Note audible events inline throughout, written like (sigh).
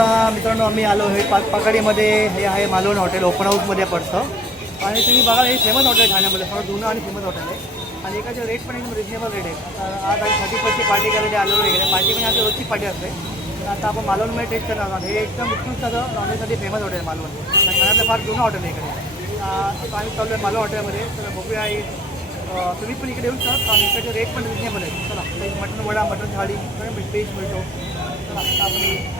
आता मित्रांनो आम्ही आलो हे पा पाकडीमध्ये हे आहे मालवण हॉटेल ओपन हाऊसमध्ये पडतं. आणि तुम्ही बघा हे फेमस हॉटेल आहे ठाण्यामध्ये सर्वात जुनं आणि फेमस हॉटेल आहे. आणि एकाचे रेट पण एकदम रिजनेबल रेट आहे. आज आम्ही थर्टी फर्स्टची पार्टी करायला आलो वगैरे. पार्टी म्हणजे आमची रोजची पार्टी असते. आता आपण मालवणमध्ये टेस्ट करणार आहोत. हे एकदम उत्कृष्ट असं नॉनव्हेजसाठी फेमस हॉटेल आहे मालवण. ठाण्यातलं फार जुनं हॉटेल आहे इकडे. आम्ही चालू आहे मालवण हॉटेलमध्ये. तर बघूया हे, तुम्ही पण इकडे येऊ शकता. आणि इकडचे रेट पण रिजनेबल आहे चला mutton vada mutton thali fish मिळतो. चला आपण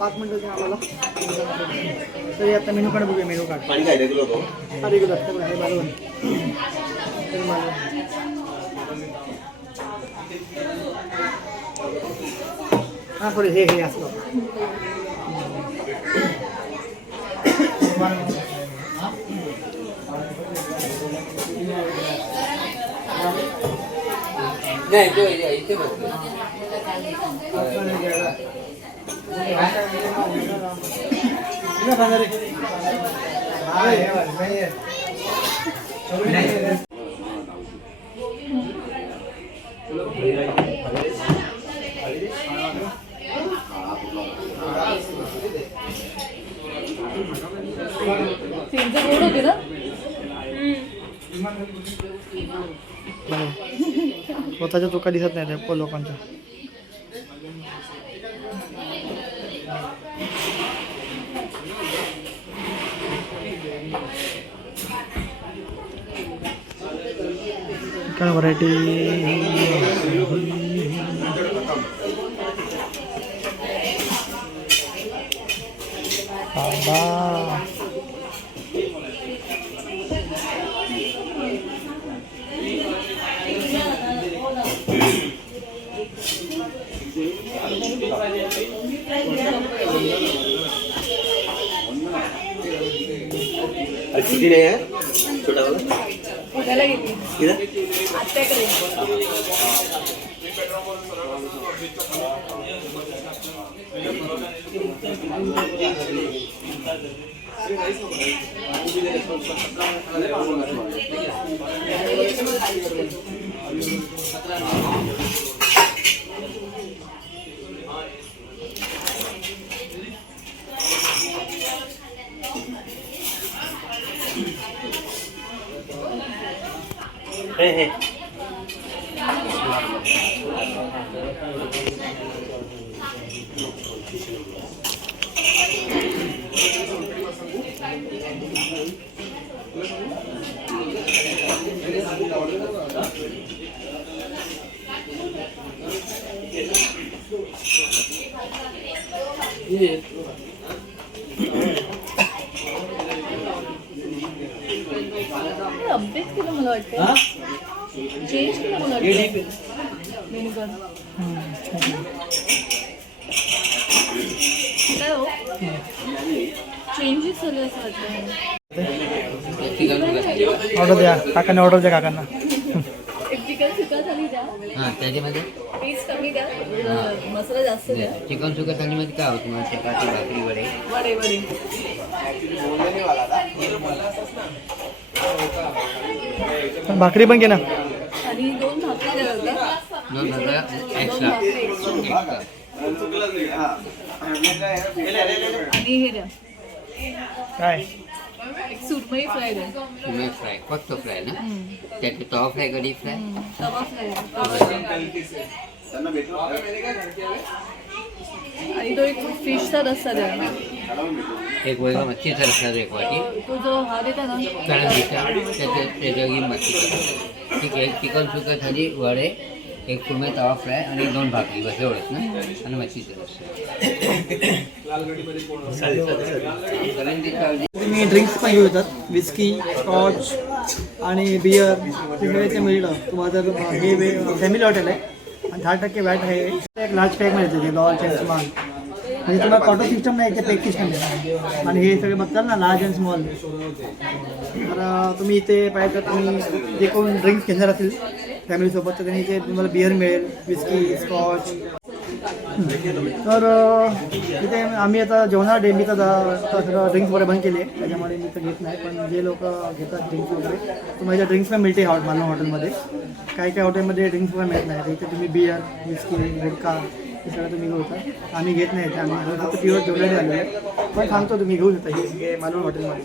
पाच मिनिटं द्या आम्हाला. तरी आता मेनू कार्ड बघूया मेनू कार्ड. पाणी काय रेग्युलर तो? हा रेग्युलर सगळं हे हे हां हे हे असं नाही तो इथे इथे बसतो ना (laughs) स्वतःच्या चुका दिसत नाही त्या लोकांच्या. கவரடி பாபா Sini ya, sudah. उद्याला गेली. आत्याकडे. हे हे अपडेट केलं मला वाटतं ऑर्डर द्या. काकांना ऑर्डर द्या काकांना. चिकन सुका त्याच्यामध्ये चिकन थालीमध्ये काय होतं मग? चपाती भाकरी वडे? वडे वडे भाकरी पण घे ना आणि दोन भाकरी द्या का दोन हजार दोन एक्स्ट्रा भाकरी extra. एक्स्ट्रा आणि हे काय? एक सुरमई फ्राय फ्राय फक्त फ्राय ना. त्यात तवा फ्राय कधी फ्राय. तवा फ्राय आणि तो एक फिशचा रस्सा द्या एक वेगळा मच्छीचा रस्सा एक वाटी. तो जो हा देता ना. कळंबीचा त्याच्या त्याच्या मच्छी ठीक आहे चिकन सुका थाली वडे. एक कुर्मे तवा फ्राय आणि दोन भाकरी बस एवढंच ना? आणि मच्छीचं रस्सा तुम्ही ड्रिंक्स पण घेऊ येतात. विस्की स्कॉच आणि बियर सगळे मिळलं. तुम्हाला जर हे फॅमिली हॉटेल आहे. आणि दहा टक्के वॅट आहे. एक लार्ज पॅक मिळते ते डॉल चेन स्मॉल म्हणजे तुम्हाला कॉटो सिस्टम नाही ते पॅक सिस्टम आहे आणि हे सगळे बघताल ना लार्ज अँड स्मॉल तर तुम्ही इथे पाहिजे तर तुम्ही जे कोण ड्रिंक्स घेणार असतील फॅमिलीसोबत तर त्यांनी इथे तुम्हाला बिअर मिळेल विस्की स्कॉच तर इथे आम्ही आता जेवणाला डे मी तर दा- तर सगळं ड्रिंक्स वगैरे बंद केली आहे त्याच्यामुळे मी तर घेत नाही पण जे लोक घेतात ड्रिंक्स वगैरे तुम्हाला ड्रिंक्स पण मिळते हॉट मालवण हॉटेलमध्ये काही काही हॉटेलमध्ये ड्रिंक्स पण मिळत नाही तर इथे तुम्ही बियर विस्की वोडका हे सगळं तुम्ही घेऊ शकता आम्ही घेत नाही इथे आम्ही फक्त प्युअर आलेलो आहे पण सांगतो तुम्ही घेऊ शकता हे मालवण हॉटेलमध्ये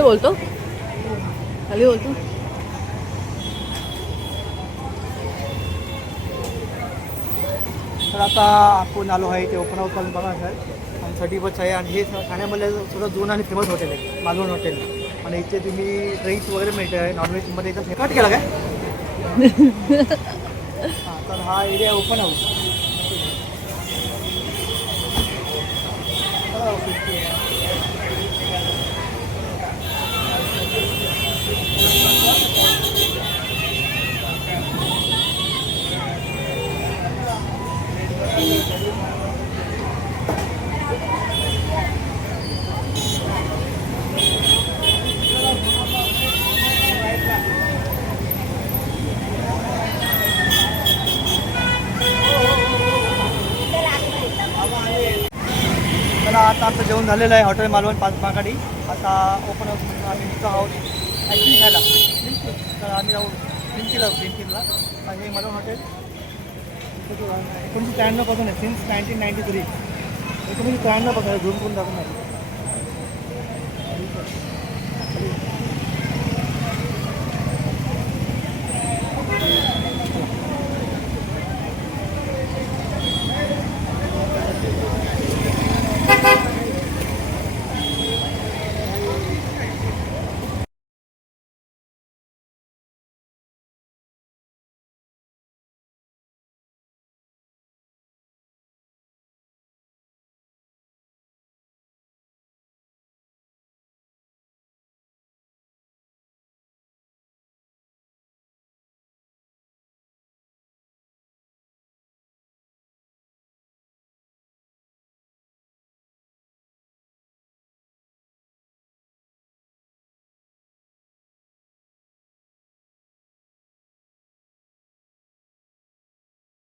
कुठे बोलतो. खाली बोलतो. तर आता आपण आलो आहे ते ओपन हाऊस करून बघा सर. आणि थर्टी बस आहे आणि हे स- ठाण्यामधलं सगळं जुनं आणि फेमस हॉटेल आहे. मालवण हॉटेल आणि इथे तुम्ही ड्रिंक्स वगैरे मिळते आहे. नॉनव्हेजमध्ये इथं कट केला काय? (laughs) हां तर हा एरिया ओपन हाऊस झालेलं आहे हॉटेल मालवण पाच मागाडी आता ओपन हाऊस म्हणून आम्ही निघतो आहोत. आयस्क्रीम घ्यायला तर आम्ही राहू पिंकीला भिंतीला. आणि हे मालवण हॉटेल एकोणीसशे त्र्याण्णवपासून आहे. सिन्स नाईन्टीन नाईन्टी थ्री एकोणीसशे त्र्याण्णवपासून आहे. झूम करून दाखवणार